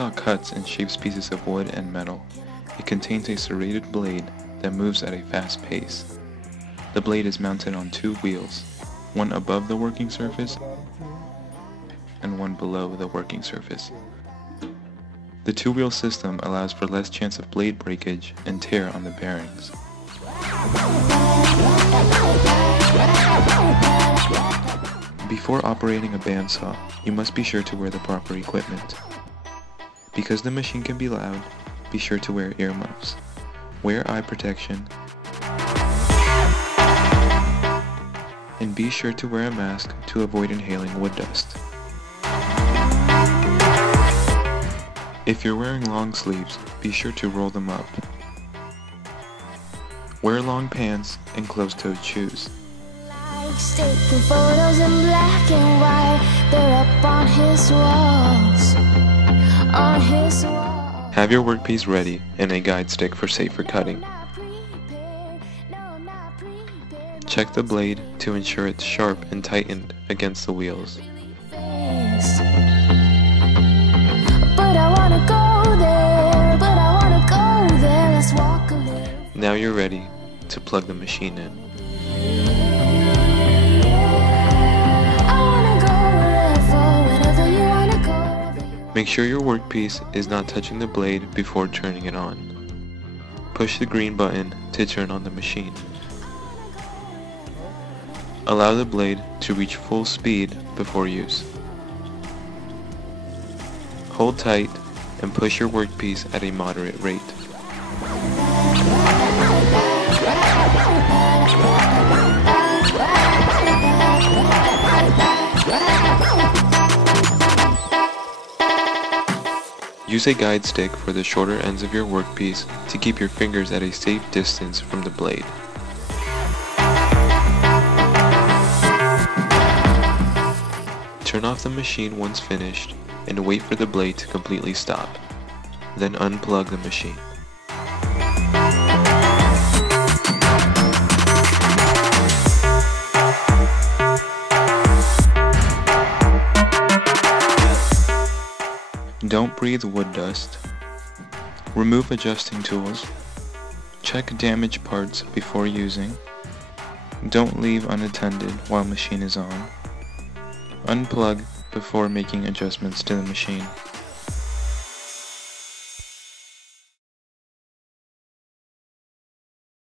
bandsaw cuts and shapes pieces of wood and metal. It contains a serrated blade that moves at a fast pace. The blade is mounted on two wheels, one above the working surface and one below the working surface. The two-wheel system allows for less chance of blade breakage and tear on the bearings. Before operating a bandsaw, you must be sure to wear the proper equipment. Because the machine can be loud, be sure to wear earmuffs. Wear eye protection, and be sure to wear a mask to avoid inhaling wood dust. If you're wearing long sleeves, be sure to roll them up. Wear long pants and closed-toed shoes. Taking photos in black and white, they're up on his walls, on his walls. Have your workpiece ready and a guide stick for safer cutting. Check the blade to ensure it's sharp and tightened against the wheels. Now you're ready to plug the machine in. Make sure your workpiece is not touching the blade before turning it on. Push the green button to turn on the machine. Allow the blade to reach full speed before use. Hold tight and push your workpiece at a moderate rate. Use a guide stick for the shorter ends of your workpiece to keep your fingers at a safe distance from the blade. Turn off the machine once finished and wait for the blade to completely stop. Then unplug the machine. Don't breathe wood dust. Remove adjusting tools. Check damaged parts before using. Don't leave unattended while machine is on. Unplug before making adjustments to the machine.